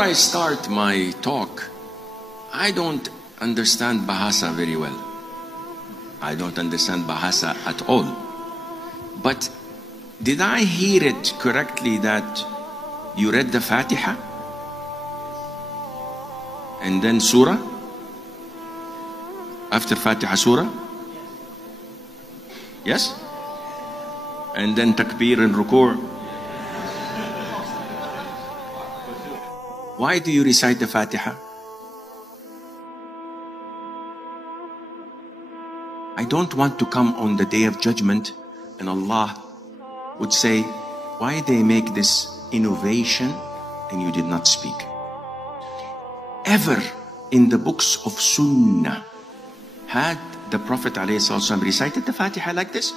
I start my talk, I don't understand Bahasa very well. I don't understand Bahasa at all. But did I hear it correctly that you read the Fatiha and then Surah? After Fatiha, Surah? Yes? And then Takbir and Ruku'? Why do you recite the Fatiha? I don't want to come on the day of judgment and Allah would say, why they make this innovation and you did not speak? Ever in the books of Sunnah had the Prophet ﷺ recited the Fatiha like this?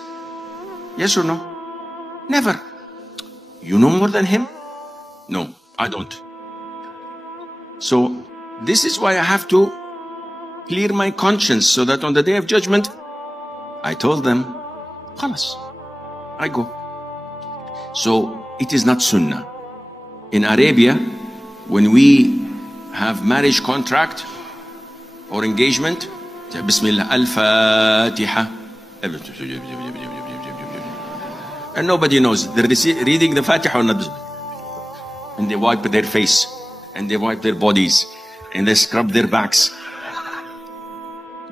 Yes or no? Never. You know more than him? No, I don't. So this is why I have to clear my conscience so that on the day of judgment I told them, Khalas, I go. So it is not Sunnah. In Arabia, when we have marriage contract or engagement, Bismillah, Al-Fatiha, and nobody knows they're reading the Fatiha or not. And they wipe their face, and they wipe their bodies, and they scrub their backs.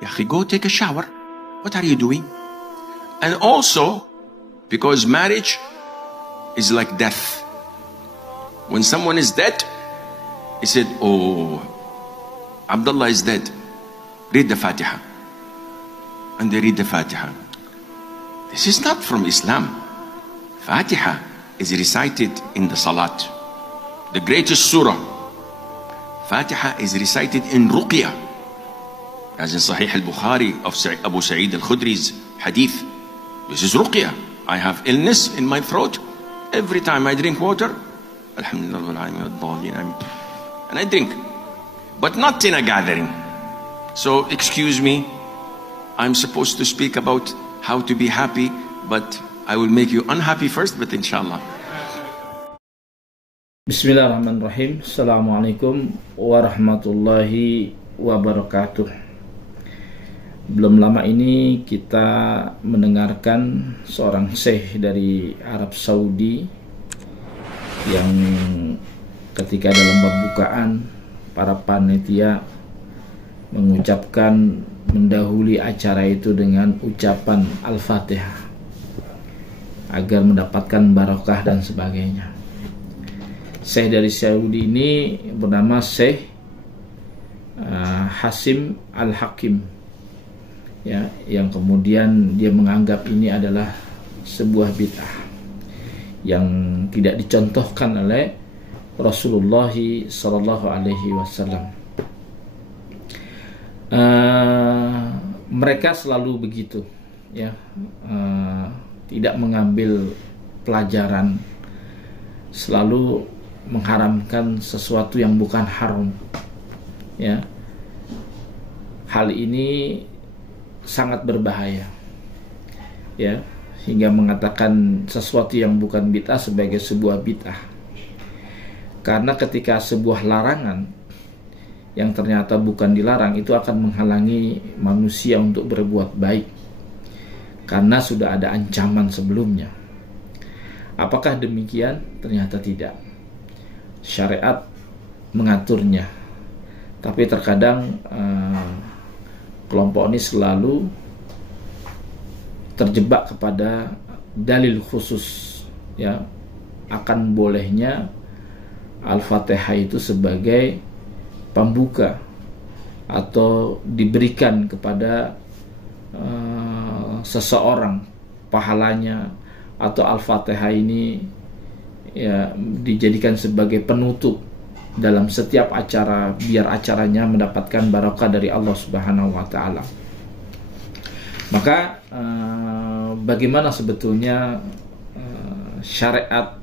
Yahi, go take a shower. What are you doing? And also, because marriage is like death. When someone is dead, he said, oh, Abdullah is dead. Read the Fatiha. And they read the Fatiha. This is not from Islam. Fatiha is recited in the Salat. The greatest surah. Fatiha is recited in Ruqya. As in Sahih al-Bukhari of Abu Sa'id al-Khudri's hadith. This is Ruqya. I have illness in my throat. Every time I drink water, Alhamdulillah, and I drink. But not in a gathering. So excuse me, I'm supposed to speak about how to be happy, but I will make you unhappy first, but inshallah. Bismillahirrahmanirrahim. Assalamualaikum warahmatullahi wabarakatuh. Belum lama ini kita mendengarkan seorang syekh dari Arab Saudi yang ketika dalam pembukaan para panitia mengucapkan mendahului acara itu dengan ucapan Al-Fatihah agar mendapatkan barokah dan sebagainya. Syekh dari Saudi ini bernama Syekh Hasim Al-Hakim, ya, yang kemudian dia menganggap ini adalah sebuah bid'ah yang tidak dicontohkan oleh Rasulullah sallallahu alaihi wasallam. Mereka selalu begitu, ya, tidak mengambil pelajaran, selalu mengharamkan sesuatu yang bukan haram, ya. Hal ini sangat berbahaya, ya, hingga mengatakan sesuatu yang bukan bid'ah sebagai sebuah bid'ah. Karena ketika sebuah larangan yang ternyata bukan dilarang itu akan menghalangi manusia untuk berbuat baik, karena sudah ada ancaman sebelumnya. Apakah demikian? Ternyata tidak. Syariat mengaturnya, tapi terkadang kelompok ini selalu terjebak kepada dalil khusus, ya, akan bolehnya Al-Fatihah itu sebagai pembuka atau diberikan kepada seseorang pahalanya, atau Al-Fatihah ini, ya, dijadikan sebagai penutup dalam setiap acara biar acaranya mendapatkan barokah dari Allah Subhanahu wa taala. Maka bagaimana sebetulnya syariat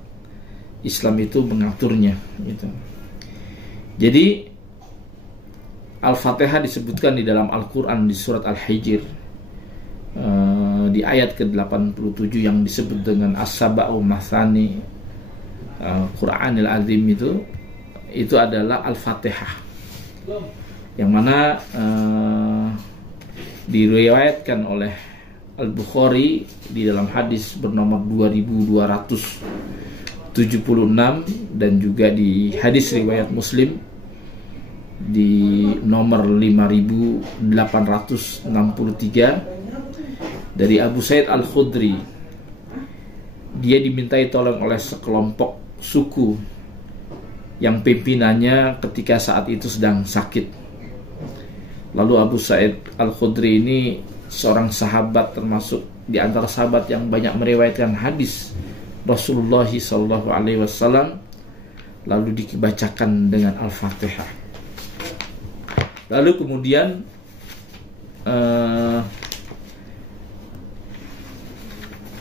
Islam itu mengaturnya, gitu. Jadi Al-Fatihah disebutkan di dalam Al-Quran di surat Al-Hijr di ayat ke-87 yang disebut dengan As-Saba'u Mathani Quranil Azim itu. itu adalah Al-Fatihah, yang mana diriwayatkan oleh Al-Bukhari di dalam hadis bernomor 2276 dan juga di hadis riwayat Muslim di nomor 5863 dari Abu Sa'id Al-Khudri. Dia dimintai tolong oleh sekelompok suku yang pimpinannya ketika saat itu sedang sakit. Lalu Abu Sa'id Al-Khudri ini seorang sahabat, termasuk di antara sahabat yang banyak meriwayatkan hadis Rasulullah SAW, lalu dibacakan dengan Al-Fatihah. Lalu kemudian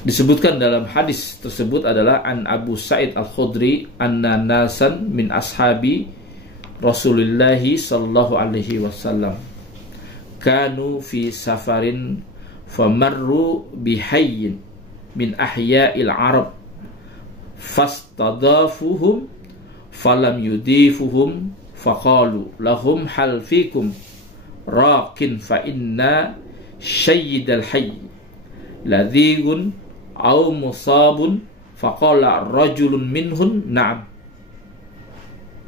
disebutkan dalam hadis tersebut adalah an Abu Sa'id Al-Khudri anna nasan min ashabi Rasulullah sallallahu alaihi wasallam kanu fi safarin famarru bihayyin min ahya'il arab fastadafuhum falam yudifuhum faqalu lahum hal fikum raqin fa inna syayyidal hayy ladhigun aw musabun faqala rajulun minhun na'am,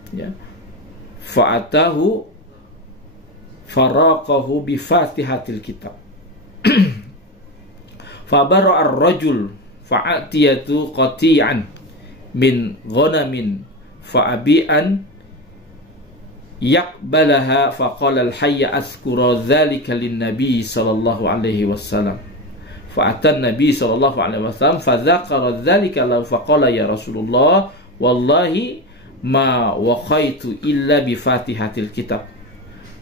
ya, fa'atahu faraqahu bi fatihatil kitab fabara ar-rajul fa'atiyatu qati'an min ghanamin fa'abi'an yaqbalaha faqala al-hayya azkura dhalika lin-nabi sallallahu alaihi wasallam fa'atan nabi sallallahu alaihi wasallam fadzakara dhalika lahu faqala ya Rasulullah wallahi ma waqaitu illa bi fatihatil kitab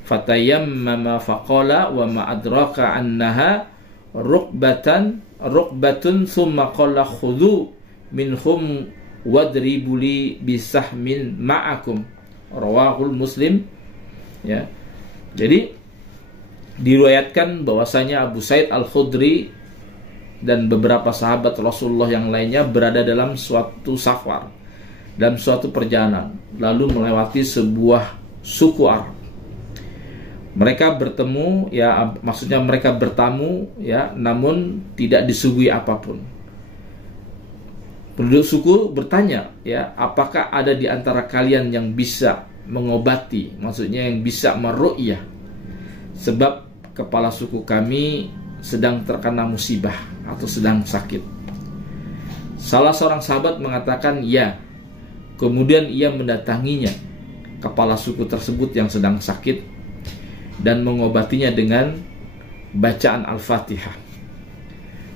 fatayammama faqala wa ma adraka annaha rukbatun thumma qala khudhu minhum wadribu li bisahmin ma'akum, rawahul Muslim, ya. Jadi diriwayatkan bahwasanya Abu Sa'id Al-Khudri dan beberapa sahabat Rasulullah yang lainnya berada dalam suatu safar, dalam suatu perjalanan, lalu melewati sebuah suku Arab. Mereka bertemu, ya, maksudnya mereka bertamu, ya, namun tidak disuguhi apapun. Penduduk suku bertanya, ya, apakah ada di antara kalian yang bisa mengobati, maksudnya yang bisa meru'yah, sebab kepala suku kami sedang terkena musibah atau sedang sakit. Salah seorang sahabat mengatakan ya. Kemudian ia mendatanginya, kepala suku tersebut yang sedang sakit, dan mengobatinya dengan bacaan Al-Fatihah.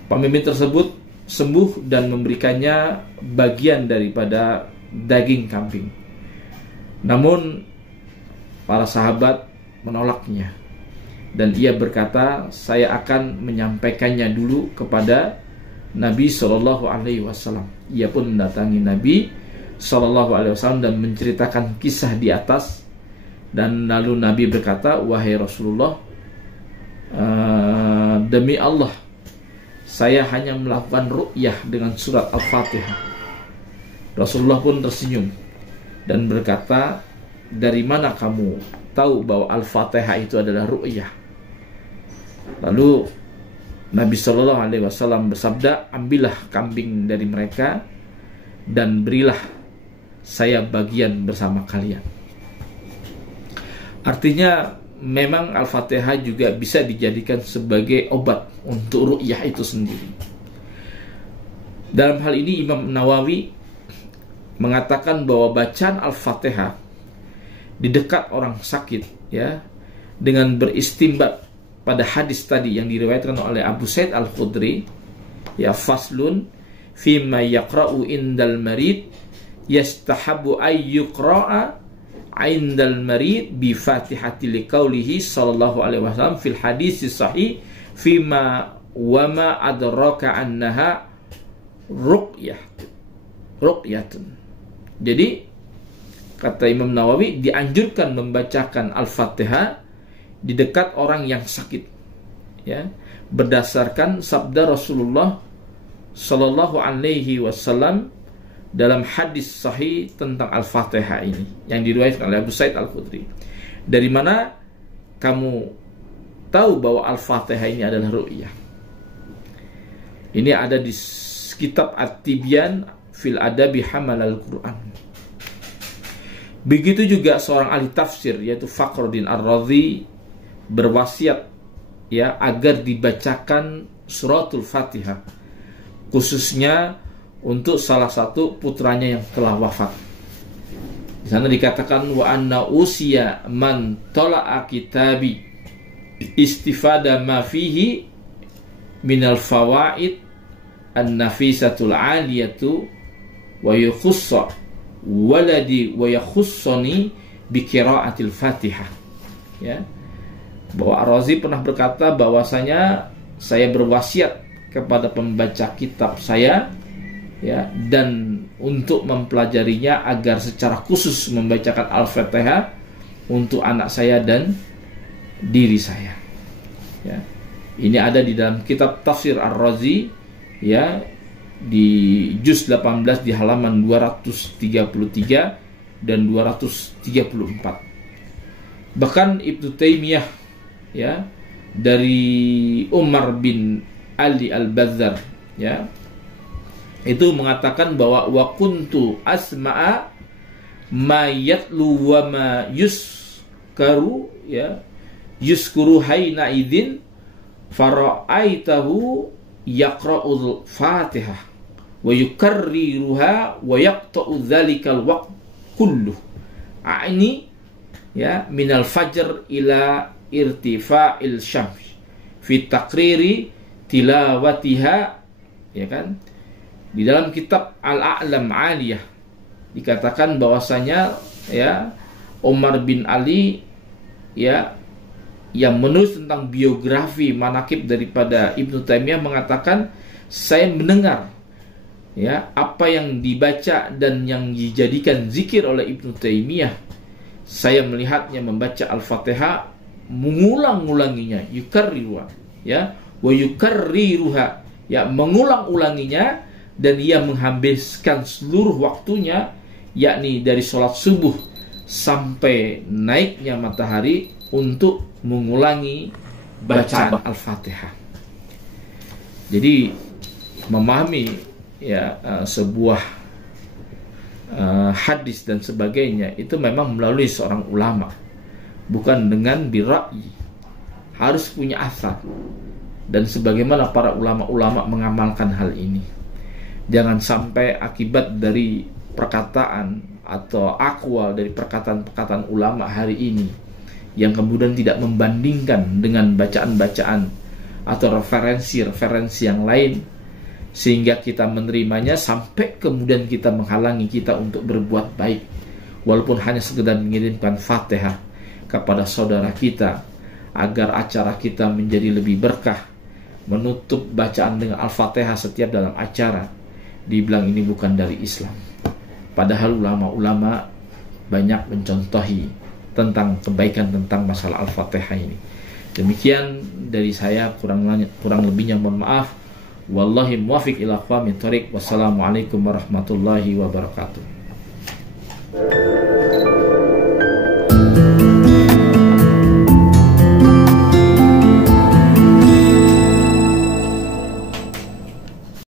Pemimpin tersebut sembuh dan memberikannya bagian daripada daging kambing. Namun para sahabat menolaknya, dan ia berkata, saya akan menyampaikannya dulu kepada Nabi Shallallahu Alaihi Wasallam. Ia pun mendatangi Nabi Shallallahu Alaihi Wasallam dan menceritakan kisah di atas. Dan lalu Nabi berkata, wahai Rasulullah, demi Allah, saya hanya melakukan ru'yah dengan surat Al-Fatihah. Rasulullah pun tersenyum dan berkata, dari mana kamu tahu bahwa Al-Fatihah itu adalah ru'yah? Lalu Nabi Shallallahu Alaihi Wasallam bersabda, ambillah kambing dari mereka dan berilah saya bagian bersama kalian. Artinya memang Al-Fatihah juga bisa dijadikan sebagai obat untuk ru'yah itu sendiri. Dalam hal ini Imam Nawawi mengatakan bahwa bacaan Al-Fatihah di dekat orang sakit, ya, dengan beristimbat pada hadis tadi yang diriwayatkan oleh Abu Sa'id Al-Khudri, ya, faslun fima yaqra'u indal marid yastahabu ay yuqra'a indal marid bi fatihati liqaulihi sallallahu alaihi wasallam fil hadis sahih fima wa ma adraka annaha ruqyatun. Jadi kata Imam Nawawi, dianjurkan membacakan Al-Fatihah di dekat orang yang sakit, ya, berdasarkan sabda Rasulullah sallallahu alaihi wasallam dalam hadis sahih tentang Al-Fatihah ini yang diriwayatkan oleh Abu Sa'id Al-Khudri. Dari mana kamu tahu bahwa Al-Fatihah ini adalah ru'yah? Ini ada di kitab At-Tibyan fil Adabi Hamal Al-Quran. Begitu juga seorang ahli tafsir yaitu Fakhruddin Ar-Razi berwasiat ya agar dibacakan suratul Fatihah khususnya untuk salah satu putranya yang telah wafat. Di sana dikatakan wa anna usiya man tala'a kitabi istifada ma fihi minal fawaid an-nafisatul aliyatu wa yukhussa waladi wa yakhussani bi qiraatil Fatihah. Ya. Bahwa Ar-Razi pernah berkata bahwasanya saya berwasiat kepada pembaca kitab saya ya dan untuk mempelajarinya agar secara khusus membacakan Al-Fatihah untuk anak saya dan diri saya. Ya. Ini ada di dalam kitab Tafsir Ar-Razi ya di juz 18 di halaman 233 dan 234. Bahkan Ibnu Taimiyah ya dari Umar bin Ali Al-Bazzar ya itu mengatakan bahwa wa kuntu asma'a ma yatlu wa ma yuskaru ya yuskuru haina idzin fara'aitahu yaqra'ul Fatihah wa yukarriruha wa yaqta'u dzalikal waqt kulluh a'ni ya minal fajr ila irtifa'il syams fi taqriri tilawatiha ya kan. Di dalam kitab Al-A'lam 'Aliyah dikatakan bahwasanya ya Umar bin Ali ya yang menulis tentang biografi manaqib daripada Ibnu Taimiyah mengatakan saya mendengar ya apa yang dibaca dan yang dijadikan zikir oleh Ibnu Taimiyah. Saya melihatnya membaca Al-Fatihah mengulang-ulanginya yukarriruha ya wa yukarriruha ya mengulang-ulanginya dan ia menghabiskan seluruh waktunya yakni dari sholat subuh sampai naiknya matahari untuk mengulangi bacaan Al-Fatihah. Jadi memahami ya sebuah hadis dan sebagainya itu memang melalui seorang ulama, bukan dengan bira'yi. Harus punya asal. Dan sebagaimana para ulama-ulama mengamalkan hal ini. Jangan sampai akibat dari perkataan atau akwal dari perkataan-perkataan ulama hari ini yang kemudian tidak membandingkan dengan bacaan-bacaan atau referensi-referensi yang lain sehingga kita menerimanya sampai kemudian kita menghalangi kita untuk berbuat baik walaupun hanya sekedar mengirimkan Fatihah kepada saudara kita agar acara kita menjadi lebih berkah, menutup bacaan dengan Al-Fatihah setiap dalam acara. Dibilang ini bukan dari Islam, padahal ulama-ulama banyak mencontohi tentang kebaikan tentang masalah Al-Fatihah ini. Demikian dari saya, kurang lebihnya mohon maaf. Wallahi muwafiq ila aqwamit thoriq. Wassalamualaikum warahmatullahi wabarakatuh.